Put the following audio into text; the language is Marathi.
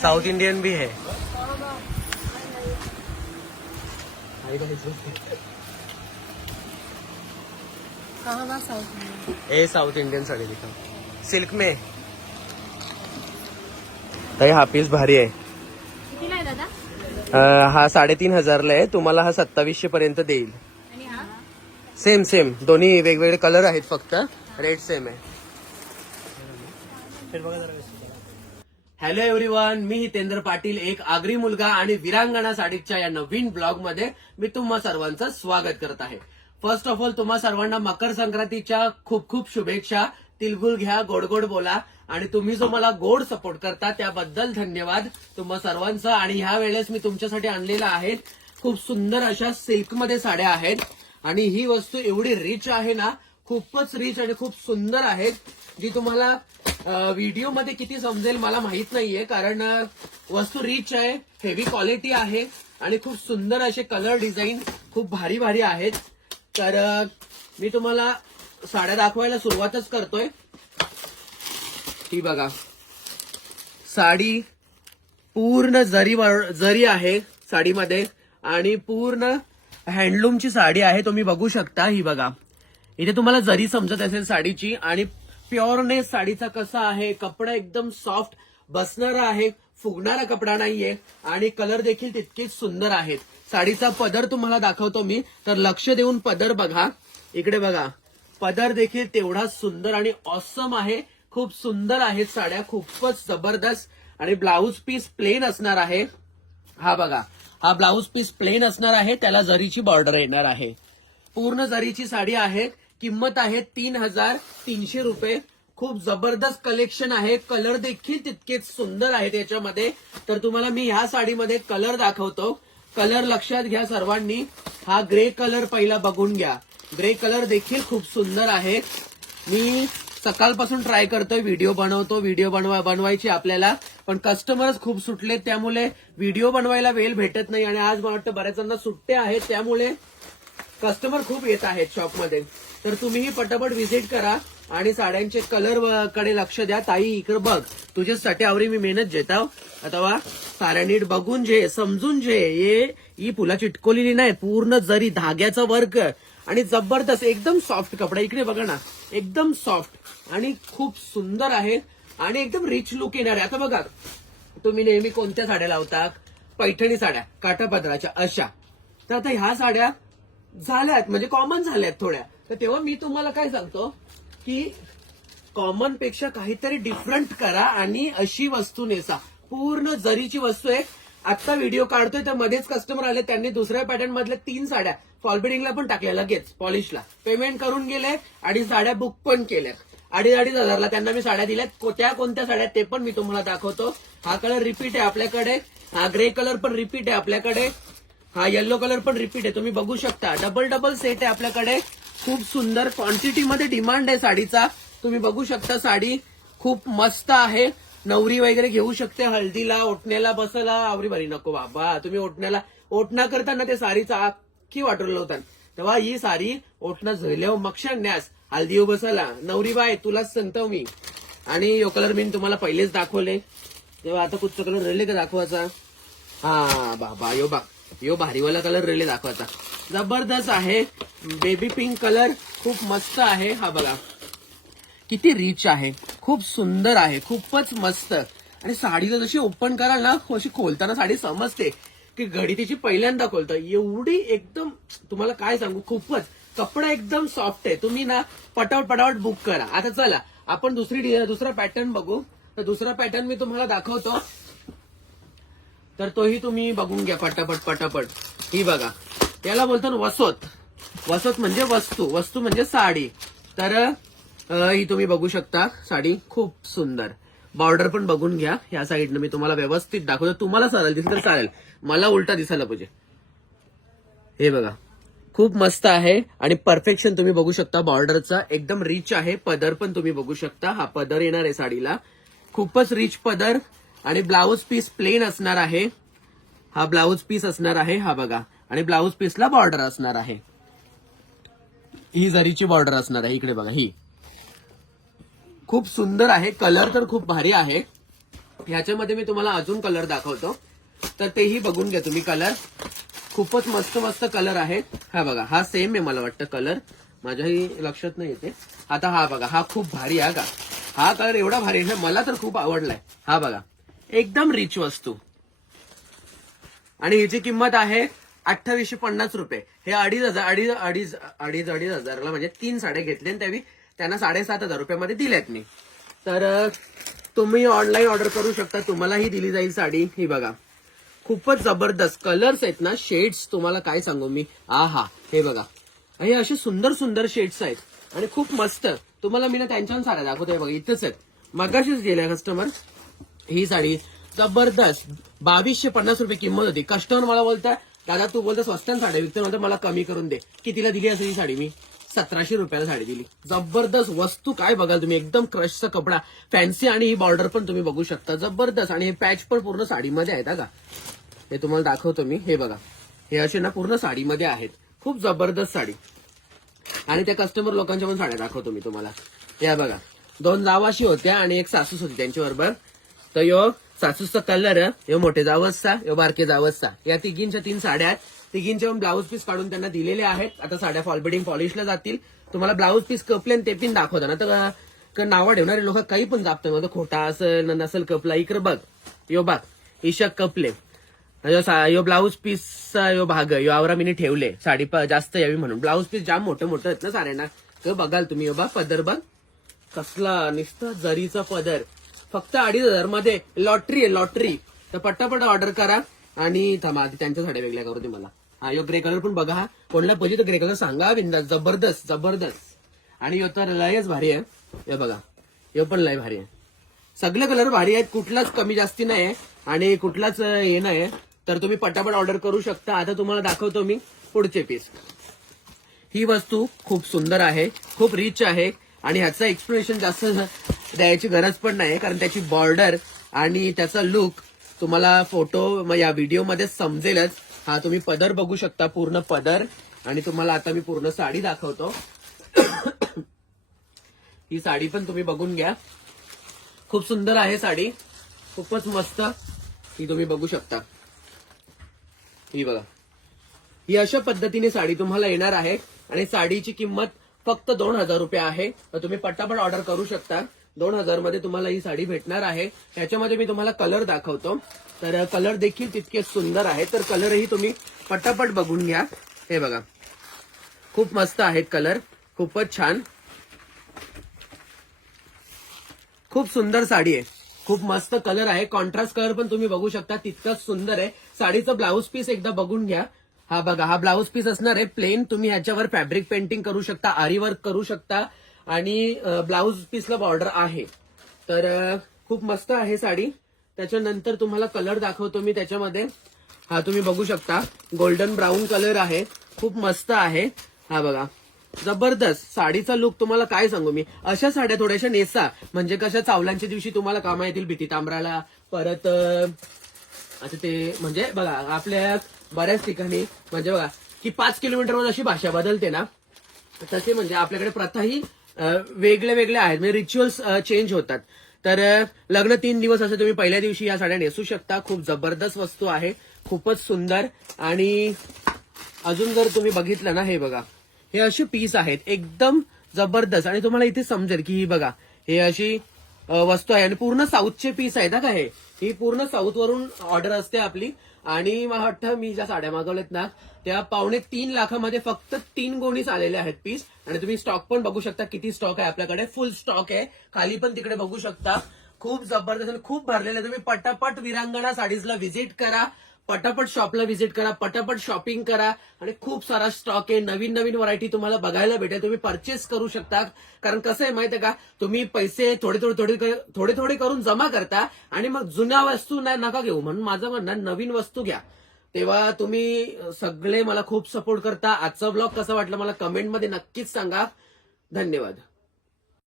साउथ इंडियन भी है। ए साउथ इंडियन साड़ी दिखा सिल्क में। ताई हा पीस भारी आहे। कितीला आहे दादा? हा 3,500 ला आहे, तुम्हाला हा 2700 पर्यंत देईल। आणि हा सेम सेम दोन्ही वेगवेगळे कलर आहेत, फक्त रेट सेम आहे। हॅलो एव्हरीवन, मी हितेंद्र पाटील, एक आगरी मुलगा आणि विरांगणा साडीच्या या नवीन ब्लॉग मध्ये मी तुम्हा सर्वांचं स्वागत करत आहे। फर्स्ट ऑफ ऑल तुम्हा सर्वांना मकर संक्रांतीच्या खूप खूप शुभेच्छा। तिलगुल घ्या, गोड गोड बोला, आणि तुम्ही जो मला गोड सपोर्ट करता त्याबद्दल धन्यवाद तुम्हा सर्वांचं। आणि ह्या वेळेस मी तुमच्यासाठी आणलेला आहे खूप सुंदर अशा सिल्कमध्ये साड्या आहेत, आणि ही वस्तू एवढी रिच आहे ना, खूपच रिच आणि खूप सुंदर आहेत, जी तुम्हाला व्हिडिओमध्ये किती समजेल मला माहित नाहीये, कारण वस्तू रिच आहे, हेवी क्वालिटी आहे, आणि खूप सुंदर असे कलर डिझाईन खूप भारी भारी आहेत। तर मी तुम्हाला साड्या दाखवायला सुरुवातच करतोय। ही बघा, साडी पूर्ण जरी आहे साडीमध्ये, आणि पूर्ण हँडलूमची साडी आहे, तुम्ही बघू शकता। ही बघा, इथे तुम्हाला जरी समजत असेल साडीची, आणि प्युअरनेस साडीचा कसा आहे, कपडा एकदम सॉफ्ट बसणारा आहे, फुगणारा कपडा नाहीये, आणि कलर देखील तितकेच सुंदर आहेत। साडीचा पदर तुम्हाला दाखवतो मी, तर लक्ष देऊन पदर बघा, इकडे बघा, पदर देखील तेवढाच सुंदर आणि ऑसम आहे, खूप सुंदर आहेत साड्या, खूपच जबरदस्त। आणि ब्लाऊज पीस प्लेन असणार आहे। हा बघा, हा ब्लाऊज पीस प्लेन असणार आहे, त्याला जरीची बॉर्डर येणार आहे, पूर्ण जरीची साडी आहे। किंमत आहे 3,300 रुपये। खूप जबरदस्त कलेक्शन आहे, कलर देखील तितकेच सुंदर आहेत याच्यामध्ये। तर तुम्हाला मी ह्या साडीमध्ये कलर दाखवतो, कलर लक्षात घ्या सर्वांनी। हा ग्रे कलर पहिला बघून घ्या, ग्रे कलर देखील खूप सुंदर आहे। मी सकाळपासून ट्राय करतोय, व्हिडिओ बनवतो, व्हिडिओ बनवायची आपल्याला, पण कस्टमरच खूप सुटले, त्यामुळे व्हिडिओ बनवायला वेळ भेटत नाही, आणि आज मला वाटतं बऱ्याच जणांना सुट्टे आहेत, त्यामुळे कस्टमर खूप येत आहेत शॉपमध्ये। तर तुम्हीही पटापट व्हिजिट करा आणि साड्यांचे कलर कडे लक्ष द्या। ताई इकडे बघ, तुझ्यासाठी आवरी मी मेहनत घेता, अथवा साड्या नीट बघून जे समजून जे, ही फुला चिटकवलेली नाही, पूर्ण जरी धाग्याचा वर्क, आणि जबरदस्त एकदम सॉफ्ट कपडा, इकडे बघा ना, एकदम सॉफ्ट आणि खूप सुंदर आहे, आणि एकदम रिच लुक येणार आहे। आता बघा, तुम्ही नेहमी कोणत्या साड्या लावता, पैठणी साड्या, काठापदराच्या अशा, तर आता ह्या साड्या झाल्यात, म्हणजे कॉमन झाल्यात थोड्या, तर तेव्हा मी तुम्हाला काय सांगतो की कॉमन पेक्षा काहीतरी डिफरंट करा, आणि अशी वस्तू नेसा, पूर्ण जरीची वस्तू आहे। आता व्हिडिओ काढतोय तर मध्येच कस्टमर आले, त्यांनी दुसऱ्या पॅटर्न मधल्या 3 साड्या फॉल बिडिंगला पण टाकल्या, लगेच पॉलिशला पेमेंट करून गेले, आणि साड्या बुक पण केल्या। 2,500 त्यांना मी साड्या दिल्यात। कोणत्या साड्या ते पण मी तुम्हाला दाखवतो। हा कलर रिपीट आहे आपल्याकडे, हा ग्रे कलर पण रिपीट आहे आपल्याकडे, हा येलो कलर पण रिपीट आहे, तुम्ही बघू शकता, डबल सेट आहे आपल्याकडे। खूप सुंदर क्वांटिटीमध्ये डिमांड आहे साडीचा, तुम्ही बघू शकता, साडी खूप मस्त आहे, नवरी वगैरे घेऊ शकते, हळदीला, ओटण्याला बसायला, आवरी बारी नको बाबा, तुम्ही ओटणा करताना ते साडीचा आखी वाटून होतात, तेव्हा ही साडी ओटणं झळल्यावर मक्षण न्यास, हळदी बसायला, नवरी बाय तुलाच सांगतो मी। आणि यो कलर मी तुम्हाला पहिलेच दाखवले, तेव्हा आता कुठचा कलर राहिले का दाखवायचा, हा बाबा यो भारीवाला कलर रेले दाखवायचा, जबरदस्त आहे, बेबी पिंक कलर खूप मस्त आहे। हा बघा किती रिच आहे, खूप सुंदर आहे, खूपच मस्त। आणि साडीला जशी ओपन कराल ना, अशी खोलताना साडी समजते की घडी तिची पहिल्यांदा खोलतं, एवढी एकदम तुम्हाला काय सांगू, खूपच कपडा एकदम सॉफ्ट आहे। तुम्ही ना पटापट बुक करा। आता चला आपण दुसरा पॅटर्न बघू, तर दुसरा पॅटर्न मी तुम्हाला दाखवतो, तर तोही तुम्ही बघून घ्या पटापट। ही बघा, याला बोलतात वसोत म्हणजे वस्तू म्हणजे साडी। तर ही तुम्ही बघू शकता, साडी खूप सुंदर, बॉर्डर पण बघून घ्या, ह्या साईडनं मी तुम्हाला व्यवस्थित दाखवतो, तुम्हाला चालेल दिसलं तर चालेल, मला उलटा दिसायला पाहिजे। हे बघा, खूप मस्त आहे, आणि परफेक्शन तुम्ही बघू शकता, बॉर्डरचा एकदम रिच आहे, पदर पण तुम्ही बघू शकता, हा पदर येणार आहे साडीला, खूपच रिच पदर, आणि ब्लाऊज पीस प्लेन असणार आहे, हा ब्लाऊज पीस असणार आहे, हा बघा, आणि ब्लाऊज पीसला बॉर्डर असणार आहे, ही जरीची बॉर्डर असणार आहे, इकडे बघा, ही खूप सुंदर आहे, कलर तर खूप भारी आहे. ह्याच्यामध्ये मी तुम्हाला अजून कलर दाखवतो, तर तेही बघून घ्या तुम्ही. कलर खूपच मस्त मस्त कलर आहेत. हा बघा, हा सेम आहे मला वाटतं कलर, माझ्याही लक्षात नाही येते आता. हा बघा, हा खूप भारी आहे का. हा कलर एवढा भारी आहे, मला तर खूप आवडलाय. हा बघा, एकदम रिच वस्तू. आणि हिची किंमत आहे 2850 रुपये. हे 2,500 म्हणजे 3 साड्या घेतल्या आणि त्यावेळी त्यांना 7,500 रुपयामध्ये दिल्यात मी. तर तुम्ही ऑनलाईन ऑर्डर करू शकता, तुम्हालाही दिली जाईल साडी. ही बघा, खूपच जबरदस्त कलर्स आहेत ना, शेड्स तुम्हाला काय सांगू मी. हा हे बघा, हे असे सुंदर सुंदर शेड्स आहेत आणि खूप मस्त. तुम्हाला मी ना त्यांच्या साड्या दाखवतोय बघा, इथंच आहेत, मगाशीच गेल्या कस्टमर. ही साडी जबरदस्त 2,250 रुपये किंमत होती. कस्टमर मला बोलताय, दादा तू बोलतो स्वस्त्यान साड्या विकतो, म्हणतो मला कमी करून दे. कितीला दिली असेल ही साडी? मी 1,700 रुपयाला साडी दिली. जबरदस्त वस्तू, काय बघाल तुम्ही, एकदम क्रशचा कपडा, फॅन्सी. आणि ही बॉर्डर पण तुम्ही बघू शकता, जबरदस्त. आणि हे पॅच पण पूर्ण साडीमध्ये आहेत का. हे तुम्हाला दाखवतो मी. हे बघा, हे असे ना पूर्ण साडीमध्ये आहेत. खूप जबरदस्त साडी. आणि त्या कस्टमर लोकांच्या पण साड्या दाखवतो मी तुम्हाला. या बघा, 2 जावाशी होत्या आणि एक सासूस होती त्यांच्याबरोबर. तर यो सासूचा कलर, यो मोठे जावसचा, यो बारके जावसचा, या तिघींच्या 3 साड्या आहेत. तिघींचे पण ब्लाऊज पीस काढून त्यांना दिलेले आहेत. आता साड्या फॉल बिडिंग पॉलिशला जातील. तुम्हाला ब्लाऊज पीस कपले ते पण दाखवतो ना, तर नावं ठेवणारे लोक काही पण दाबतात, म्हणजे खोटा असेल नसेल कपला. इकडे बघ, यो बघ, ईशक कपले, यो ब्लाऊज पीसचा यो भाग, यो आवरा मी ठेवले साडी जास्त यावी म्हणून. ब्लाऊज पीस जाम मोठं मोठं आहेत ना साड्यांना. तर बघाल तुम्ही, यो बघ पदर बघ कसला, नुसतं जरीचा पदर, फक्त 2,500 मध्ये. लॉटरी आहे, लॉटरी. तर पटापट ऑर्डर करा. आणि थांबा आधी त्यांच्या साड्या वेगळ्या करू दे मला. हा यो ग्रे कलर पण बघा, हा कोणाला पाहिजे तर ग्रे कलर सांगा, बिंदास. जबरदस्त जबरदस्त. आणि यो तर लयच भारी आहे. हे बघा, यो पण लय भारी आहे. सगळे कलर भारी आहेत, कुठलाच कमी जास्ती नाही आणि कुठलाच हे नाही. तर तुम्ही पटापट ऑर्डर करू शकता. आता तुम्हाला दाखवतो मी पुढचे पीस. ही वस्तू खूप सुंदर आहे, खूप रिच आहे आणि ह्याचं एक्सप्लेनेशन जास्त द्यायची गरज पण नाही, कारण त्याची बॉर्डर आणि त्याचा लुक तुम्हाला फोटो या व्हिडिओमध्ये समजेलच. हा तुम्ही पदर बघू शकता, पूर्ण पदर. आणि तुम्हाला आता मी पूर्ण साडी दाखवतो. ही साडी पण तुम्ही बघून घ्या, खूप सुंदर आहे साडी, खूपच मस्त. ही तुम्ही बघू शकता. ही बघा, ही अशा पद्धतीने साडी तुम्हाला येणार आहे आणि साडीची किंमत फक्त 2,000 रुपये आहे. तर तुम्ही पटापट ऑर्डर करू शकता. 2,000 मध्ये तुम्हाला ही साडी भेटणार आहे. ह्याच्यामध्ये मी तुम्हाला कलर दाखवतो, तर कलर देखील तितके सुंदर आहे. तर कलरही तुम्ही पटापट बघून घ्या. हे बघा, खूप मस्त आहेत कलर, खूपच छान, खूप सुंदर साडी आहे, खूप मस्त कलर आहे. कॉन्ट्रास्ट कलर पण तुम्ही बघू शकता, तितकंच सुंदर आहे. साडीचं ब्लाऊज पीस एकदा बघून घ्या. हा बघा, हा ब्लाऊज पीस असणार आहे प्लेन. तुम्ही ह्याच्यावर फॅब्रिक पेंटिंग करू शकता, आरी वर्क करू शकता आणि ब्लाऊज पीसला बॉर्डर आहे. तर खूप मस्त आहे साडी. त्याच्यानंतर तुम्हाला कलर दाखवतो मी त्याच्यामध्ये. हा तुम्ही बघू शकता, गोल्डन ब्राऊन कलर आहे, खूप मस्त आहे. हा बघा, जबरदस्त साडीचा लुक तुम्हाला काय सांगू मी. अशा साड्या थोड्याशा नेसा, म्हणजे कशा चावलांच्या दिवशी तुम्हाला कामा येतील, भीती तांबराला. परत आता ते म्हणजे बघा, आपल्या बऱ्याच ठिकाणी म्हणजे बघा की 5 किलोमीटरवर अशी भाषा बदलते ना, तसे म्हणजे आपल्याकडे प्रथाही वेगळे वेगळे आहेत, म्हणजे रिच्युअल्स चेंज होतात. तर लग्न 3 दिवस असं तुम्ही पहिल्या दिवशी या साड्या नेसू शकता. खूप जबरदस्त वस्तू आहे, खूपच सुंदर. आणि अजून जर तुम्ही बघितलं ना, हे बघा, हे अशी पीस आहेत एकदम जबरदस्त. आणि तुम्हाला इथे समजेल की ही बघा, हे अशी वस्तू आहे आणि पूर्ण साऊथचे पीस आहेत का. हे ही पूर्ण साऊथ वरून ऑर्डर असते आपली. आणि मला वाटतं मी ज्या साड्या मागवल्यात ना, त्या 2.5 लाखामध्ये फक्त 3 गोणीच आलेले आहेत पीस. आणि तुम्ही स्टॉक पण बघू शकता, किती स्टॉक आहे आपल्याकडे, फुल स्टॉक आहे. खाली पण तिकडे बघू शकता, खूप जबरदस्त आणि खूप भरलेलं आहे. तुम्ही पटापट विरांगणा साडीजला व्हिजिट करा, पटापट शॉपला व्हिजिट करा, पटापट शॉपिंग करा. आणि खूप सारा स्टॉक आहे, नवीन नवीन व्हरायटी तुम्हाला बघायला भेटेल. तुम्ही परचेस करू शकता. कारण कसं आहे माहितीये का, तुम्ही पैसे थोडे थोडे करून जमा करता आणि मग जुन्या वस्तू नका घेऊ. म्हणून माझं म्हणणं, नवीन वस्तू घ्या. तेव्हा तुम्ही सगळे मला खूप सपोर्ट करता. आजचा ब्लॉग कसा वाटला मला कमेंटमध्ये नक्कीच सांगा. धन्यवाद.